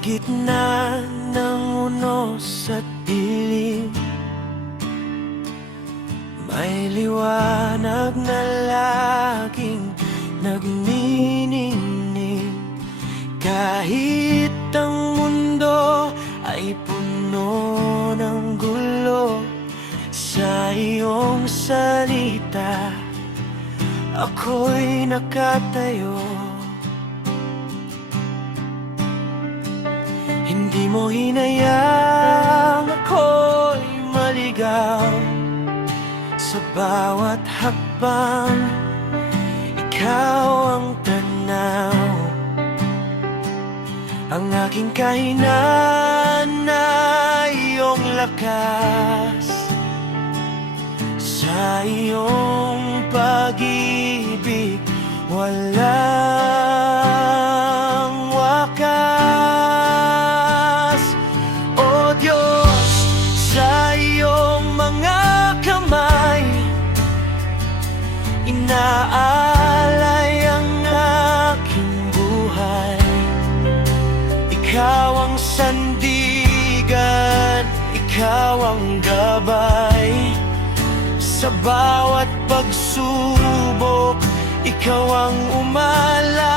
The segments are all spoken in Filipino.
gitna ng unos at dilim, may liwanag na laging nagniningning. Kahit ang mundo ay puno ng gulo, sa iyong salita ako'y nakatayo. Hindi mo hinayang ako'y maligaw, sa bawat hakbang ikaw ang tanaw. Ang aking kahinaan na iyong lakas, sa iyong pag-ibig walang wakas. O Diyos, sa iyong mga kamay inaalay ang aking buhay. Ikaw ang sandigan, ikaw ang gabay, sa bawat pagsubok ikaw ang umalalay.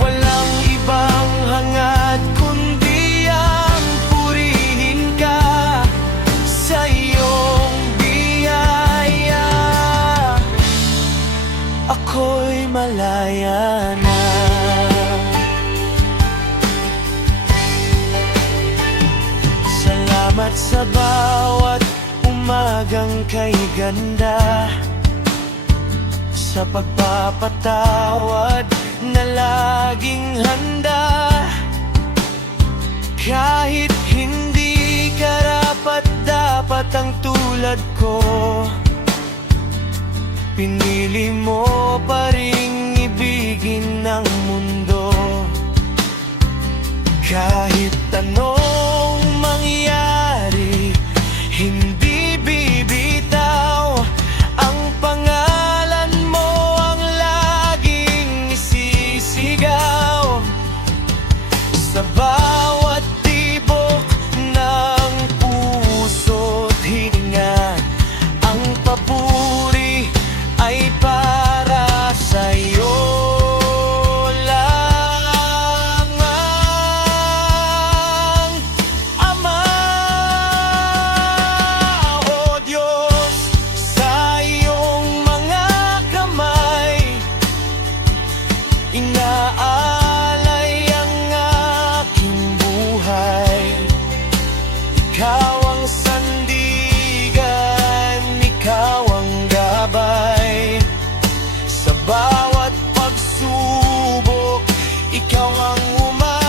Walang ibang hangad kundi ang purihin ka, sa iyong biyaya ako'y malaya na. Salamat sa bawat umagang kay ganda, sa pagpapatawad na laging handa. Kahit hindi karapat-dapat ang tulad ko, pinili mo pa ring ibigin ng mundo. Kahit anong mangyari, hindi bibitaw ang pangalan mo, ang laging isisigaw. Sa bawat tibok ng puso't hininga, ang papuri ay para sa'yo. Inaalay ang aking buhay, ikaw ang sandigan, ikaw ang gabay, sa bawat pagsubok ikaw ang umalalay.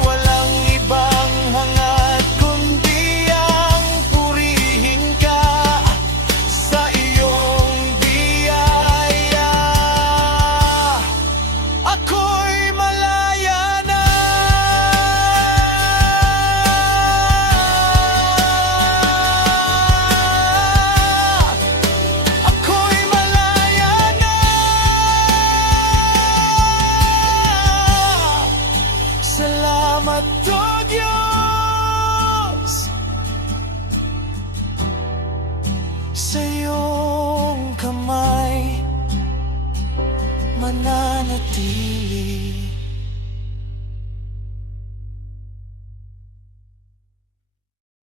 Walang ibang hangad kundi ang purihin ka, sa iyong biyaya ako'y malaya na. Ako'y malaya na. Salamat, O Diyos, sa iyong kamay mananatili.